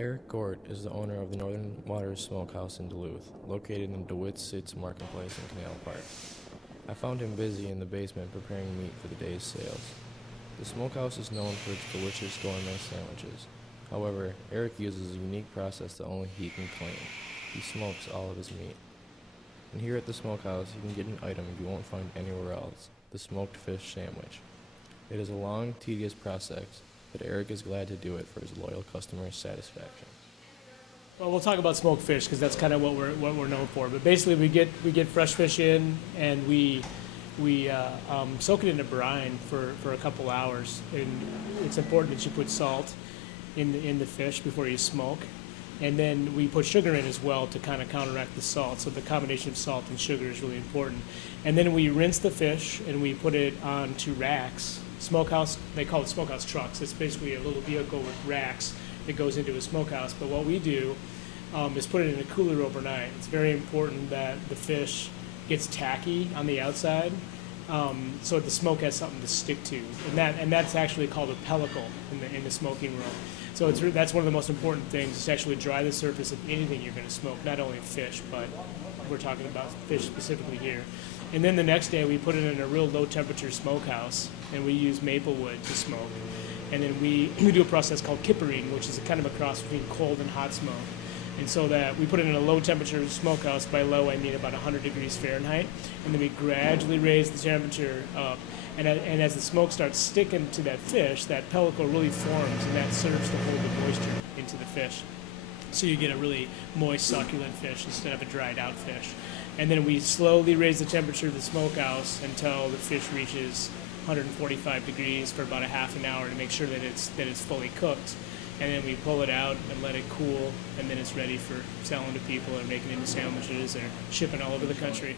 Eric Gort is the owner of the Northern Waters Smokehouse in Duluth, located in DeWitt's Sits Marketplace in Canal Park. I found him busy in the basement preparing meat for the day's sales. The smokehouse is known for its delicious gourmet sandwiches. However, Eric uses a unique process that only he can claim. He smokes all of his meat. And here at the smokehouse, you can get an item you won't find anywhere else, the smoked fish sandwich. It is a long, tedious process, but Eric is glad to do it for his loyal customers' satisfaction. Well, we'll talk about smoked fish because that's kind of what we're known for. But basically, we get fresh fish in and we soak it in a brine for a couple hours. And it's important that you put salt in the fish before you smoke. And then we put sugar in as well to kind of counteract the salt. So the combination of salt and sugar is really important. And then we rinse the fish and we put it onto racks. Smokehouse, they call it smokehouse trucks. It's basically a little vehicle with racks that goes into a smokehouse. But what we do is put it in a cooler overnight. It's very important that the fish gets tacky on the outside, so the smoke has something to stick to, and that's actually called a pellicle in the smoking room. So that's one of the most important things, is to actually dry the surface of anything you're going to smoke, not only fish, but we're talking about fish specifically here. And then the next day we put it in a real low temperature smokehouse, and we use maple wood to smoke. And then we do a process called kippering, which is a kind of a cross between cold and hot smoke. And so that we put it in a low temperature smokehouse. By low, I mean about 100 degrees Fahrenheit. And then we gradually raise the temperature up. And as the smoke starts sticking to that fish, that pellicle really forms, and that serves to hold the moisture into the fish. So you get a really moist, succulent fish instead of a dried out fish. And then we slowly raise the temperature of the smokehouse until the fish reaches 145 degrees for about a half an hour to make sure that it's fully cooked. And then we pull it out and let it cool, and then it's ready for selling to people or making into sandwiches or shipping all over the country.